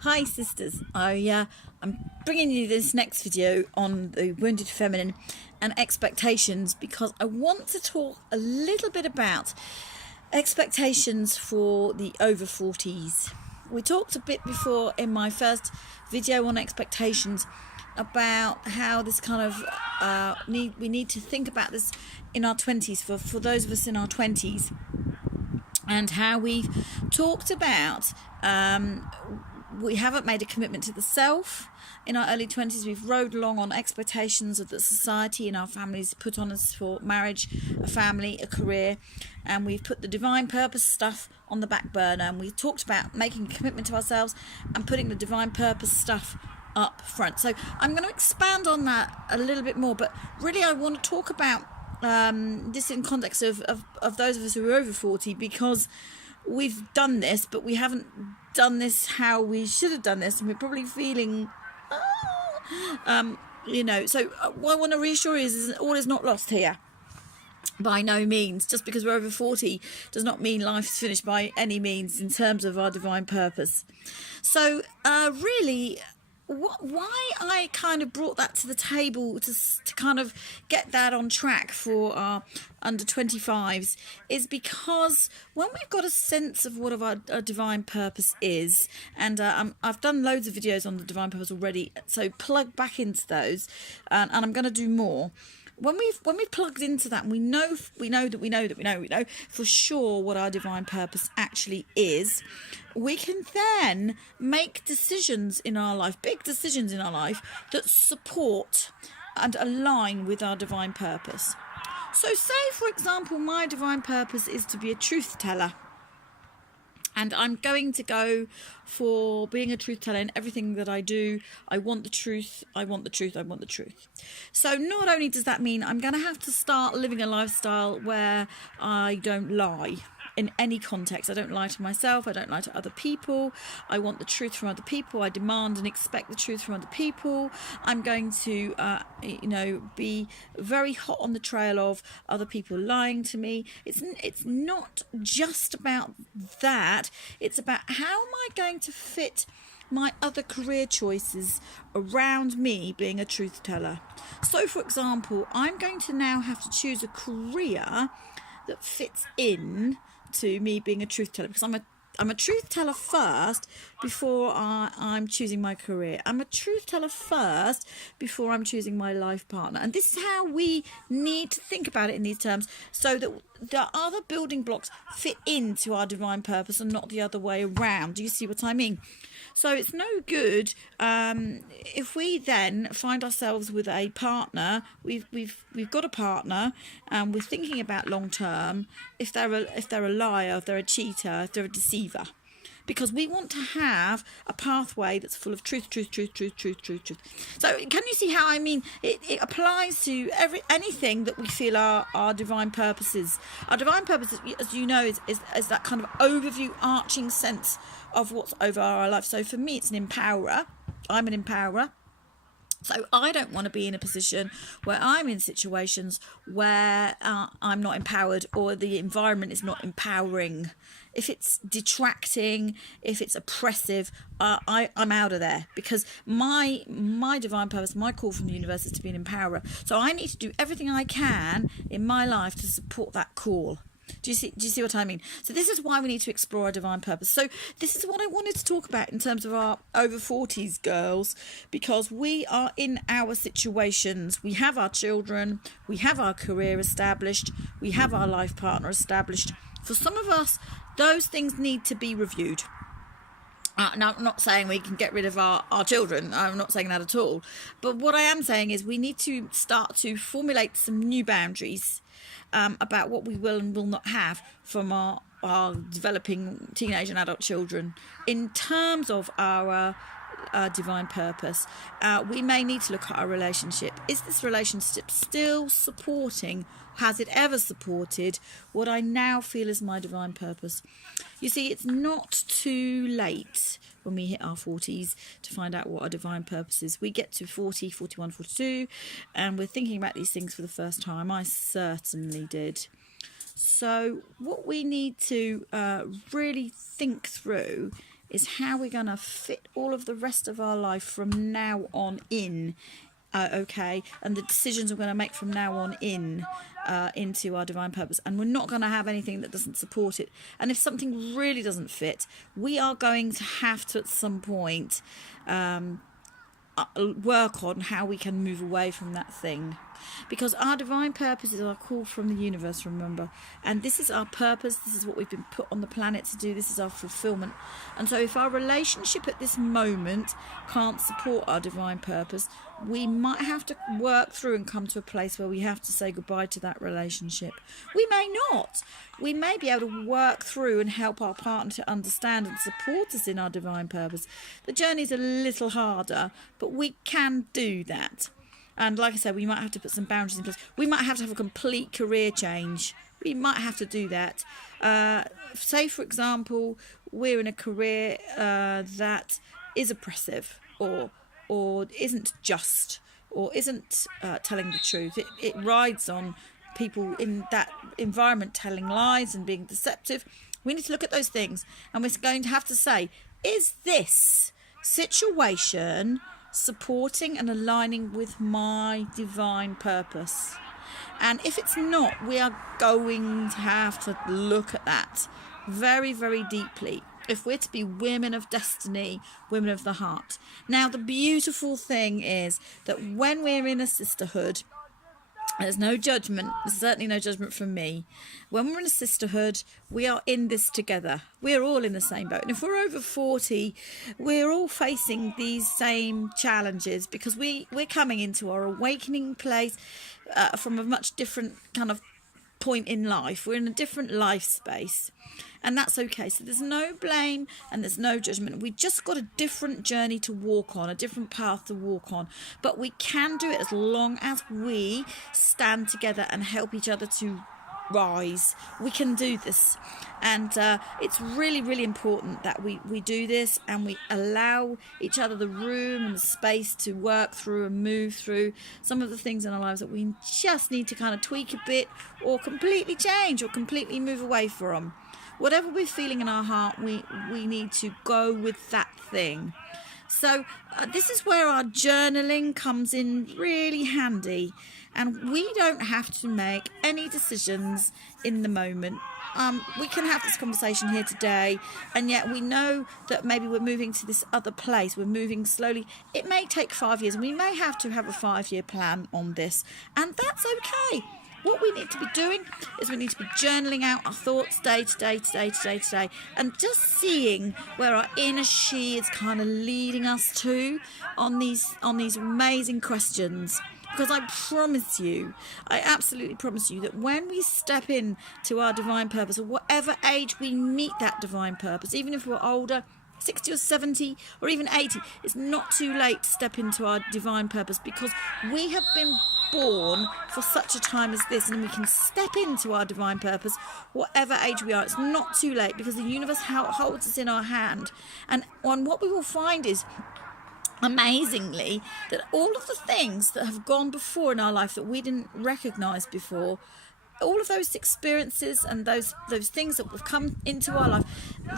Hi sisters, I'm bringing you this next video on the wounded feminine and expectations because I want to talk a little bit about expectations for the over 40s. We talked a bit before in my first video on expectations about how this kind of we need to think about this in our 20s for those of us in our 20s, and how we've talked about we haven't made a commitment to the self. In our early 20s, we've rode along on expectations of the society and our families put on us for marriage, a family, a career, and we've put the divine purpose stuff on the back burner. And we talked about making a commitment to ourselves and putting the divine purpose stuff up front. So I'm going to expand on that a little bit more, but really I want to talk about this in context of those of us who are over 40, because we've done this, but we haven't done this how we should have done this, and we're probably feeling so what I want to reassure you is all is not lost here. By no means. Just because we're over 40 does not mean life is finished by any means in terms of our divine purpose. So really why I kind of brought that to the table to kind of get that on track for our under 25s is because when we've got a sense of what our divine purpose is, and I've done loads of videos on the divine purpose already, so plug back into those, and I'm going to do more. When we've plugged into that, and we know for sure what our divine purpose actually is, we can then make decisions in our life, big decisions in our life, that support and align with our divine purpose. So say, for example, my divine purpose is to be a truth teller. And I'm going to go for being a truth teller in everything that I do. I want the truth. I want the truth. I want the truth. So not only does that mean I'm going to have to start living a lifestyle where I don't lie in any context. I don't lie to myself. I don't lie to other people. I want the truth from other people. I demand and expect the truth from other people. I'm going to, be very hot on the trail of other people lying to me. It's not just about that. It's about how am I going to fit my other career choices around me being a truth teller. So, for example, I'm going to now have to choose a career that fits in to me being a truth teller, because I'm a truth teller first before I'm choosing my career. I'm a truth teller first before I'm choosing my life partner. And this is how we need to think about it in these terms, so that the other building blocks fit into our divine purpose and not the other way around. Do you see what I mean? So it's no good if we then find ourselves with a partner. We've got a partner, and we're thinking about long term. If they're a liar, if they're a cheater, if they're a deceiver, because we want to have a pathway that's full of truth. So can you see how I mean it applies to anything that we feel our divine purpose is. Our divine purpose, as you know, is that kind of overview, arching sense of what's over our life. So for me, it's an empowerer. I'm an empowerer. So I don't want to be in a position where I'm in situations where I'm not empowered, or the environment is not empowering. If it's detracting, if it's oppressive, I'm out of there, because my divine purpose, my call from the universe is to be an empowerer. So I need to do everything I can in my life to support that call. Do you see what I mean? So this is why we need to explore our divine purpose. So this is what I wanted to talk about in terms of our over 40s girls, because we are in our situations. We have our children, we have our career established, we have our life partner established. For some of us, those things need to be reviewed. Now, I'm not saying we can get rid of our children. I'm not saying that at all. But what I am saying is we need to start to formulate some new boundaries about what we will and will not have from our developing teenage and adult children in terms of our divine purpose. We may need to look at our relationship. Is this relationship still supporting? Has it ever supported what I now feel is my divine purpose? You see, it's not too late when we hit our 40s to find out what our divine purpose is. We get to 40, 41, 42, and we're thinking about these things for the first time. I certainly did. So what we need to really think through is how we're going to fit all of the rest of our life from now on in. Okay, and the decisions we're going to make from now on into our divine purpose, and we're not going to have anything that doesn't support it. And if something really doesn't fit, we are going to have to at some point work on how we can move away from that thing, because our divine purpose is our call from the universe, remember, and this is our purpose. This is what we've been put on the planet to do. This is our fulfillment. And so if our relationship at this moment can't support our divine purpose, we might have to work through and come to a place where we have to say goodbye to that relationship. We may not. We may be able to work through and help our partner to understand and support us in our divine purpose. The journey's a little harder, but we can do that. And like I said, we might have to put some boundaries in place. We might have to have a complete career change. We might have to do that. Say, for example, we're in a career that is oppressive or isn't just or isn't telling the truth. It rides on people in that environment telling lies and being deceptive. We need to look at those things, and we're going to have to say, is this situation supporting and aligning with my divine purpose? And if it's not, we are going to have to look at that very, very deeply if we're to be women of destiny, women of the heart. Now, the beautiful thing is that when we're in a sisterhood, there's no judgment. There's certainly no judgment from me. When we're in a sisterhood, we are in this together. We're all in the same boat. And if we're over 40, we're all facing these same challenges, because we're coming into our awakening place from a much different kind of point in life. We're in a different life space, and that's okay. So there's no blame and there's no judgment. We just got a different journey to walk on, a different path to walk on, but we can do it as long as we stand together and help each other to rise. We can do this, and it's really, really important that we do this, and we allow each other the room and the space to work through and move through some of the things in our lives that we just need to kind of tweak a bit, or completely change, or completely move away from. Whatever we're feeling in our heart, we need to go with that thing. So this is where our journaling comes in really handy, and we don't have to make any decisions in the moment. We can have this conversation here today, and yet we know that maybe we're moving to this other place. We're moving slowly. It may take 5 years, and we may have to have a 5-year plan on this, and that's okay. What we need to be doing is we need to be journaling out our thoughts day to day, and just seeing where our inner she is kind of leading us to on these amazing questions. Because I promise you, I absolutely promise you, that when we step in to our divine purpose, or whatever age we meet that divine purpose, even if we're older, 60 or 70 or even 80, it's not too late to step into our divine purpose, because we have been born for such a time as this, and we can step into our divine purpose whatever age we are. It's not too late, because the universe holds us in our hand. And what we will find is, amazingly, that all of the things that have gone before in our life that we didn't recognize before, all of those experiences and those things that have come into our life,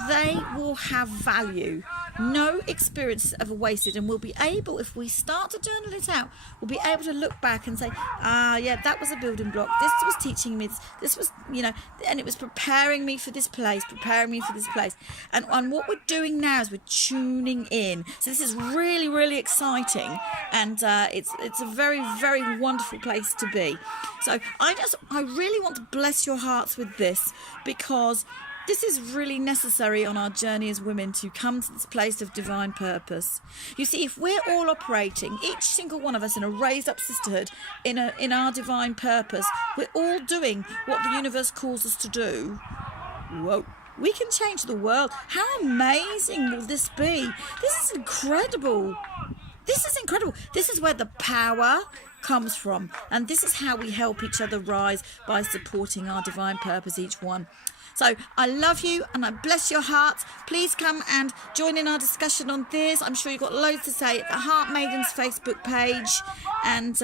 they will have value. No experience is ever wasted, and we'll be able, if we start to journal it out, we'll be able to look back and say, yeah, that was a building block. This was teaching me this was, and it was preparing me for this place. And what we're doing now is we're tuning in. So this is really, really exciting, and it's a very, very wonderful place to be. So I really want to bless your hearts with this, because this is really necessary on our journey as women, to come to this place of divine purpose. You see, if we're all operating, each single one of us, in a raised up sisterhood, in our divine purpose, we're all doing what the universe calls us to do. Whoa. We can change the world. How amazing will this be? This is incredible. This is where the power comes from, and this is how we help each other rise, by supporting our divine purpose, each one. So I love you, and I bless your hearts. Please come and join in our discussion on this. I'm sure you've got loads to say at the Heart Maidens Facebook page, and